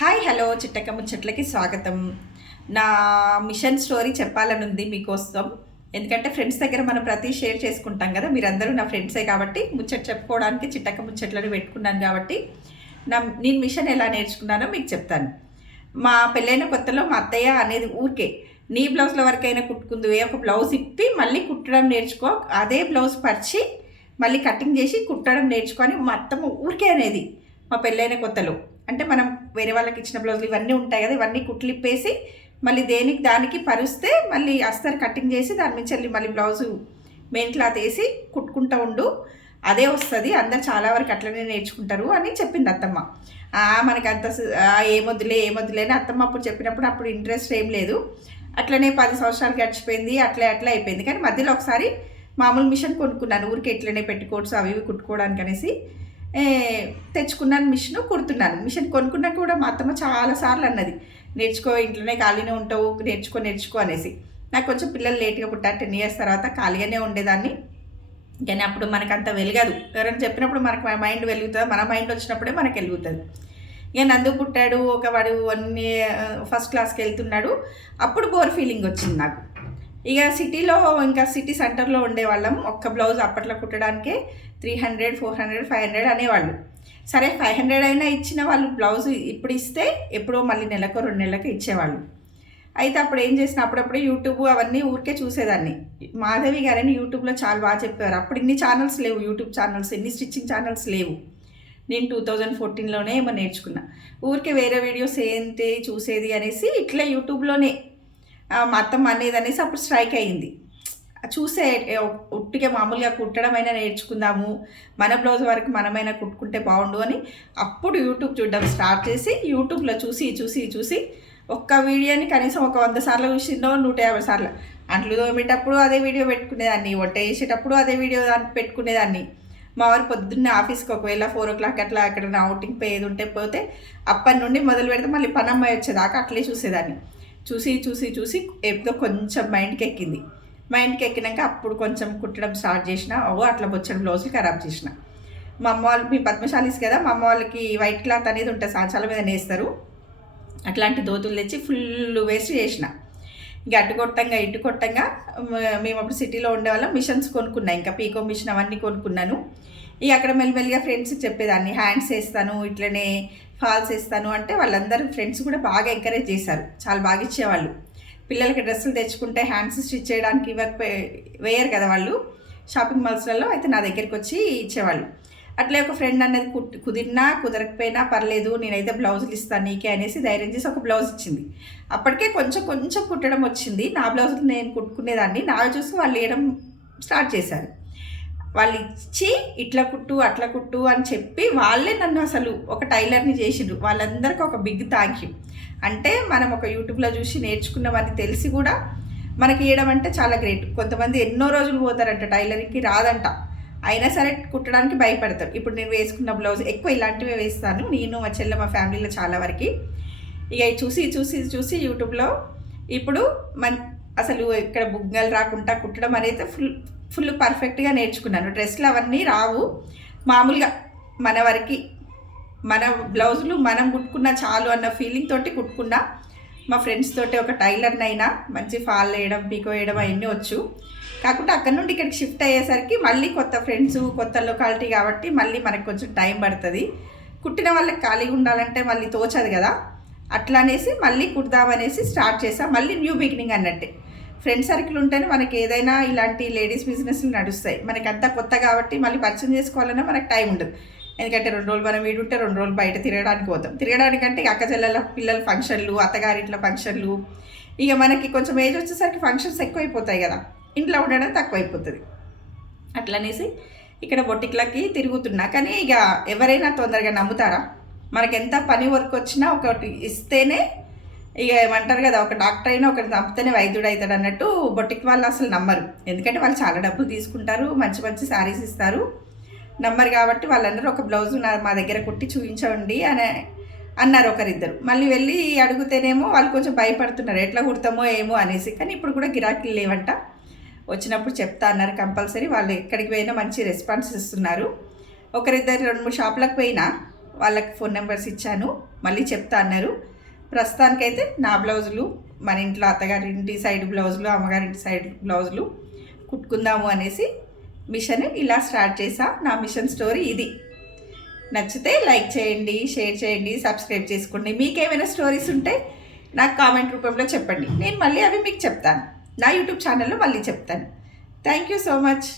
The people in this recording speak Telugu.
హాయ్ హలో చిట్టక్క ముచ్చట్లకి స్వాగతం. నా మిషన్ స్టోరీ చెప్పాలనుంది మీకోసం. ఎందుకంటే ఫ్రెండ్స్ దగ్గర మనం ప్రతి షేర్ చేసుకుంటాం కదా, మీరందరూ నా ఫ్రెండ్సే కాబట్టి ముచ్చట చెప్పుకోవడానికి చిట్టక్క ముచ్చట్లను పెట్టుకున్నాను కాబట్టి నేను మిషన్ ఎలా నేర్చుకున్నానో మీకు చెప్తాను. మా పెళ్ళైన కొత్తలో మా అత్తయ్య అనేది ఊరికే నీ బ్లౌజ్ల వరకైనా కుట్టుకుందువే, ఒక బ్లౌజ్ ఇప్పి మళ్ళీ కుట్టడం నేర్చుకో, అదే బ్లౌజ్ పరిచి మళ్ళీ కటింగ్ చేసి కుట్టడం నేర్చుకొని మా అత్తమ్మ ఊరికే అనేది మా పెళ్ళైన కొత్తలో. అంటే మనం వేరే వాళ్ళకి ఇచ్చిన బ్లౌజులు ఇవన్నీ ఉంటాయి కదా, ఇవన్నీ కుట్లిప్పేసి మళ్ళీ దానికి పరుస్తే మళ్ళీ అస్తర్ కటింగ్ చేసి దాని నుంచి వెళ్ళి మళ్ళీ బ్లౌజు మెయిన్ క్లాత్ వేసి కుట్టుకుంటూ ఉండు, అదే వస్తుంది, అందరు చాలా వరకు అట్లనే నేర్చుకుంటారు అని చెప్పింది అత్తమ్మ. మనకి అంత ఏమొద్దులే అని అత్తమ్మ అప్పుడు చెప్పినప్పుడు అప్పుడు ఇంట్రెస్ట్ ఏం లేదు. అట్లనే 10 సంవత్సరాలు గడిచిపోయింది, అట్లే అయిపోయింది. కానీ మధ్యలో ఒకసారి మామూలు మిషన్ కొనుక్కున్నాను, ఊరికి ఎట్లనే పెట్టుకోవచ్చు అవి ఇవి కుట్టుకోవడానికి అనేసి తెచ్చుకున్నాను. కుడుతున్నాను. మిషన్ కొనుక్కున్నాక కూడా మా అత్తమ్మ చాలాసార్లు అన్నది, నేర్చుకో, ఇంట్లోనే ఖాళీనే ఉంటావు, నేర్చుకో అనేసి. నాకు కొంచెం పిల్లలు లేట్గా పుట్టారు, 10 years తర్వాత ఖాళీగానే ఉండేదాన్ని. కానీ అప్పుడు మనకు అంత వెలగదు, ఎవరైనా చెప్పినప్పుడు మనకు మైండ్ వెలుగుతుంది, మన మైండ్ వచ్చినప్పుడే మనకు వెలుగుతుంది. ఇక నందు పుట్టాడు, వాడు 1st క్లాస్కి వెళ్తున్నాడు, అప్పుడు బోర్ ఫీలింగ్ వచ్చింది నాకు. ఇక సిటీలో, ఇంకా సిటీ సెంటర్లో ఉండేవాళ్ళం. ఒక్క బ్లౌజ్ అప్పట్లో కుట్టడానికే 300, 400, 500 అనేవాళ్ళు. సరే 500 అయినా ఇచ్చిన వాళ్ళు బ్లౌజ్ ఇప్పుడు ఇస్తే ఎప్పుడో మళ్ళీ నెలకో 2 నెలలకు ఇచ్చేవాళ్ళు. అయితే అప్పుడు ఏం చేసిన, అప్పుడప్పుడు యూట్యూబ్ అవన్నీ ఊరికే చూసేదాన్ని. మాధవి గారని యూట్యూబ్లో చాలా బాగా చెప్పేవారు. అప్పుడు ఇన్ని ఛానల్స్ లేవు, యూట్యూబ్ ఛానల్స్, ఇన్ని స్టిచ్చింగ్ ఛానల్స్ లేవు. నేను 2014లోనే ఏమో నేర్చుకున్నా. ఊరికే వేరే వీడియోస్ ఏంటి చూసేది అనేసి ఇట్లా యూట్యూబ్లోనే మా అత్తమ్మ అనేది అనేసి అప్పుడు స్ట్రైక్ అయ్యింది. చూసే ఉట్టిగా మామూలుగా కుట్టడమైనా నేర్చుకుందాము, మన బ్లౌజ్ వరకు మనమైనా కుట్టుకుంటే బాగుండు అని అప్పుడు యూట్యూబ్ చూడడం స్టార్ట్ చేసి యూట్యూబ్లో చూసి ఒక్క వీడియోని కనీసం ఒక 100 సార్లు చూసిందో, 150 సార్లు. అంట్లు తోమేటప్పుడు అదే వీడియో పెట్టుకునేదాన్ని, వంట చేసేటప్పుడు అదే వీడియో పెట్టుకునేదాన్ని. మా వారు పొద్దున్నే ఆఫీస్కి ఒకవేళ 4 o'clock అట్లా ఎక్కడైనా అవుటింగ్ పోయేది ఉంటే పోతే అప్పటి నుండి మొదలు పెడితే మళ్ళీ పనమ్మాయి వచ్చేదాకా అట్లే చూసేదాన్ని. చూసి ఎప్పుడో కొంచెం మైండ్కి ఎక్కినాక అప్పుడు కొంచెం కుట్టడం స్టార్ట్ చేసిన. అట్లా బొచ్చడి బ్లౌజులు ఖరాబ్ చేసిన. మా అమ్మ వాళ్ళు, మీ పద్మశాలీస్ కదా, మా అమ్మ వాళ్ళకి వైట్ క్లాత్ అనేది ఉంటుంది, సాంచాల మీద నేస్తారు. అట్లాంటి దోతులు తెచ్చి ఫుల్ వేస్ట్ చేసిన. ఇంకా అటు కొట్టంగా మేము అప్పుడు సిటీలో ఉండేవాళ్ళం. మిషన్స్ కొనుక్కున్నా, ఇంకా పీకో మిషన్ అవన్నీ కొనుక్కున్నాను. ఇక అక్కడ మెల్లిమెల్లిగా ఫ్రెండ్స్ చెప్పేదాన్ని, హ్యాండ్స్ వేస్తాను, ఇట్లనే ఫాల్స్ వేస్తాను అంటే వాళ్ళందరూ ఫ్రెండ్స్ కూడా బాగా ఎంకరేజ్ చేశారు, చాలా బాగా ఇచ్చేవాళ్ళు. పిల్లలకి డ్రెస్సులు తెచ్చుకుంటే హ్యాండ్స్ స్టిచ్ చేయడానికి వేయరు కదా వాళ్ళు షాపింగ్ మాల్స్లలో, అయితే నా దగ్గరికి వచ్చి ఇచ్చేవాళ్ళు. అట్లే ఒక ఫ్రెండ్ అనేది కుదిరినా కుదరకపోయినా పర్లేదు, నేనైతే బ్లౌజులు ఇస్తాను నీకే అనేసి ధైర్యం చేసి ఒక బ్లౌజ్ ఇచ్చింది. అప్పటికే కొంచెం కుట్టడం వచ్చింది. నా బ్లౌజులు నేను కుట్టుకునేదాన్ని, నావి చూసి వాళ్ళు వేయడం స్టార్ట్ చేశారు. వాళ్ళు ఇచ్చి ఇట్లా కుట్టు అట్లా కుట్టు అని చెప్పి వాళ్ళే నన్ను అసలు ఒక టైలర్ని చేసిండ్రు. వాళ్ళందరికీ ఒక బిగ్ థ్యాంక్ యూ. అంటే మనం ఒక యూట్యూబ్లో చూసి నేర్చుకున్నామని తెలిసి కూడా మనకి వేయడం అంటే చాలా గ్రేట్. కొంతమంది ఎన్నో రోజులు పోతారంట, టైలరింగ్కి రాదంట, అయినా సరే కుట్టడానికి భయపడతారు. ఇప్పుడు నేను వేసుకున్న బ్లౌజ్ ఎక్కువ ఇలాంటివే వేస్తాను నేను, మా చెల్లె, మా ఫ్యామిలీలో చాలా వరకు. ఇక చూసి యూట్యూబ్లో ఇప్పుడు అసలు ఇక్కడ బుగ్గలు రాకుండా కుట్టడం అనేది ఫుల్ పర్ఫెక్ట్గా నేర్చుకున్నాను. డ్రెస్లు అవన్నీ రావు, మామూలుగా మన వరకు మన బ్లౌజులు మనం కుట్టుకున్నా చాలు అన్న ఫీలింగ్ తోటి కుట్టుకున్నా. మా ఫ్రెండ్స్ తోటి ఒక టైలర్నైనా మంచి ఫాల్ వేయడం, పీకో వేయడం అవన్నీ వచ్చు. కాకుండా అక్కడ నుండి ఇక్కడికి షిఫ్ట్ అయ్యేసరికి మళ్ళీ కొత్త ఫ్రెండ్స్, కొత్త లొకాలిటీ కాబట్టి మళ్ళీ మనకు కొంచెం టైం పడుతుంది. కుట్టిన వాళ్ళకి ఖాళీగా ఉండాలంటే మళ్ళీ తోచదు కదా, అట్లా అనేసి మళ్ళీ కుడదామనేసి స్టార్ట్ చేసాం. మళ్ళీ న్యూ బిగినింగ్ అన్నట్టే. ఫ్రెండ్ సర్కిల్ ఉంటేనే మనకి ఏదైనా ఇలాంటి లేడీస్ బిజినెస్లు నడుస్తాయి. మనకి అంతా కొత్త కాబట్టి మళ్ళీ పరిచయం చేసుకోవాలన్నా మనకు టైం ఉండదు. ఎందుకంటే 2 రోజులు మనం వీడుంటే 2 రోజులు బయట తిరగడానికంటే అక్క చెల్లెల పిల్లల ఫంక్షన్లు, అత్తగారింట్ల ఫంక్షన్లు, ఇక మనకి కొంచెం ఏజ్ వచ్చేసరికి ఫంక్షన్స్ ఎక్కువైపోతాయి కదా, ఇంట్లో ఉండడం తక్కువైపోతుంది. అట్లనేసి ఇక్కడ బొటిక్లకి తిరుగుతున్నా. కానీ ఇక ఎవరైనా తొందరగా నమ్ముతారా? మనకి ఎంత పని వర్క్ వచ్చినా ఒకటి ఇస్తేనే, ఇక ఏమంటారు కదా, ఒక డాక్టర్ అయినా ఒకటి చంపితేనే వైద్యుడు అవుతాడు అన్నట్టు బొటిక్ వాళ్ళు అసలు నమ్మరు. ఎందుకంటే వాళ్ళు చాలా డబ్బులు తీసుకుంటారు, మంచి శారీస్ ఇస్తారు, నమ్మరు. కాబట్టి వాళ్ళందరూ ఒక బ్లౌజ్ మా దగ్గర కుట్టి చూపించండి అని అన్నారు ఒకరిద్దరు. మళ్ళీ వెళ్ళి అడిగితేనేమో వాళ్ళు కొంచెం భయపడుతున్నారు, ఎట్లా కుడతామో ఏమో అనేసి. కానీ ఇప్పుడు కూడా గిరాకీలు లేవంట, వచ్చినప్పుడు చెప్తా అన్నారు కంపల్సరీ. వాళ్ళు ఎక్కడికి పోయినా మంచి రెస్పాన్స్ ఇస్తున్నారు. ఒకరిద్దరు 2-3 షాపులకు పోయినా వాళ్ళకి ఫోన్ నెంబర్స్ ఇచ్చాను. మళ్ళీ చెప్తా అన్నారు. ప్రస్తుతానికైతే నా బ్లౌజులు, మన ఇంట్లో అత్తగారింటి సైడ్ బ్లౌజులు, అమ్మగారింటి సైడ్ బ్లౌజులు కుట్టుకుందాము అనేసి మిషన్ ఇలా స్టార్ట్ చేసా. నా మిషన్ స్టోరీ ఇది. నచ్చితే లైక్ చేయండి, షేర్ చేయండి, సబ్స్క్రైబ్ చేసుకోండి. మీకేమైనా స్టోరీస్ ఉంటే నాకు కామెంట్ రూపంలో చెప్పండి. నేను మళ్ళీ అవి మీకు చెప్తాను, నా యూట్యూబ్ ఛానల్లో మళ్ళీ చెప్తాను. Thank you so much.